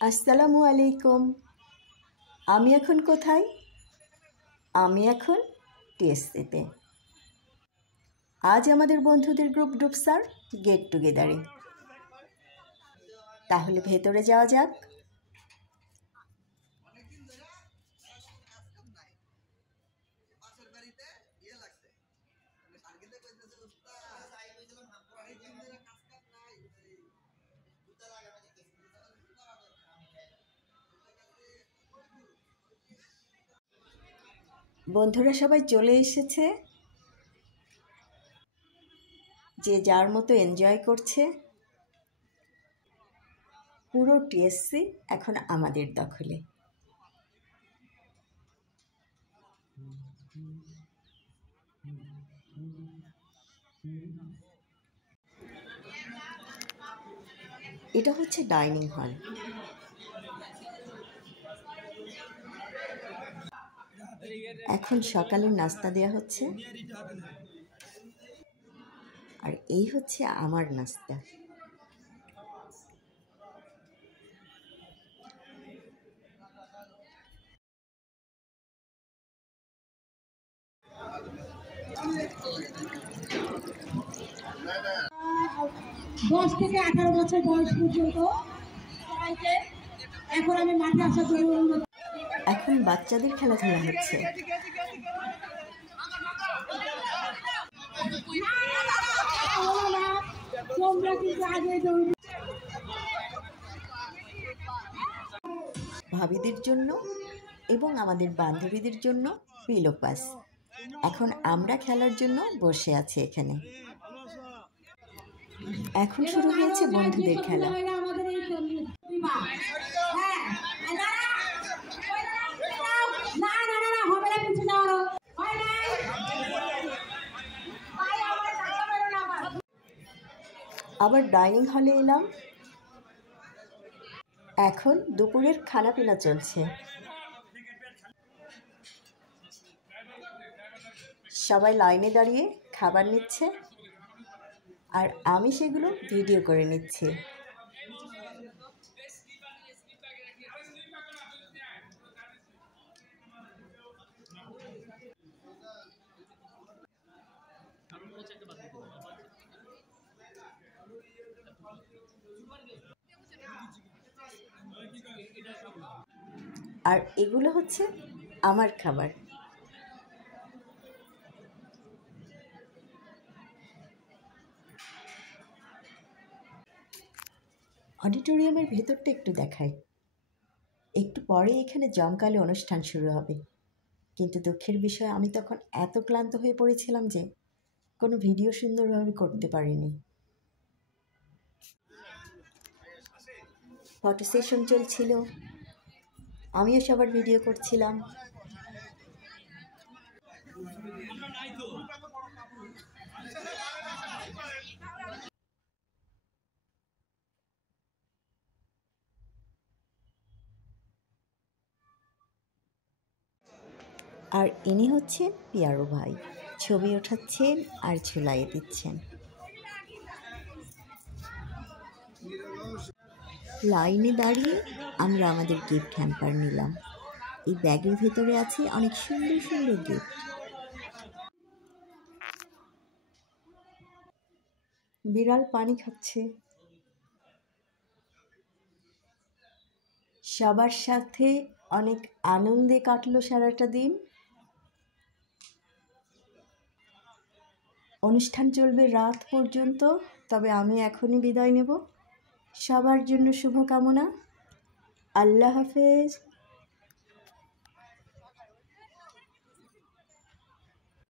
আসসালামু আলাইকুম। আমি এখন কোথায়? আমি এখন টিএসসিতে। আজ আমাদের বন্ধুদের গ্রুপ স্যার গেট টুগেদারে। তাহলে ভেতরে যাওয়া যাক। বন্ধুরা সবাই চলে এসেছে, যে যার মতো এনজয় করছে। পুরো টিএসসি এখন আমাদের দখলে। এটা হচ্ছে ডাইনিং হল। এখন সকালের নাস্তা দেওয়া হচ্ছে, আর এই হচ্ছে আমার নাস্তা। দশ থেকে 18 বছর বয়স পর্যন্ত সবাইকে এখন আমি মাঠে আসার জন্য অনুরোধ। এখন বাচ্চাদের খেলাধুলা হচ্ছে। ভাবিদের জন্য এবং আমাদের বান্ধবীদের জন্য পিলো পাস। এখন আমরা খেলার জন্য বসে আছি এখানে। এখন শুরু হয়েছে বন্ধুদের খেলা। আবার ডাইনিং হলে এলাম। এখন দুপুরের খানা পিনা চলছে। সবাই লাইনে দাঁড়িয়ে খাবার নিচ্ছে, আর আমি সেগুলো ভিডিও করে নিচ্ছি। আর এগুলো হচ্ছে আমার খাবার। অডিটোরিয়ামের ভেতরটা একটু দেখাই। একটু পরে এখানে জমকালো অনুষ্ঠান শুরু হবে, কিন্তু দুঃখের বিষয় আমি তখন এত ক্লান্ত হয়ে পড়েছিলাম যে কোনো ভিডিও সুন্দরভাবে করতে পারিনি। ফটো সেশন চলছিল, আমিও সবার ভিডিও করছিলাম। আর ইনি হচ্ছেন পিয়ারো ভাই, ছবি ওঠাচ্ছেন আর ঝুলাইয়ে দিচ্ছেন। লাইনে দাঁড়িয়ে আমরা আমাদের গিফট হ্যাম্পার নিলাম। এই ব্যাগের ভেতরে আছে অনেক সুন্দর সুন্দর গিফট। বিড়াল পানি খাচ্ছে। সবার সাথে অনেক আনন্দে কাটলো সারাটা দিন। অনুষ্ঠান চলবে রাত পর্যন্ত, তবে আমি এখনই বিদায় নেব। সবার জন্য শুভকামনা। আল্লাহ হাফেজ।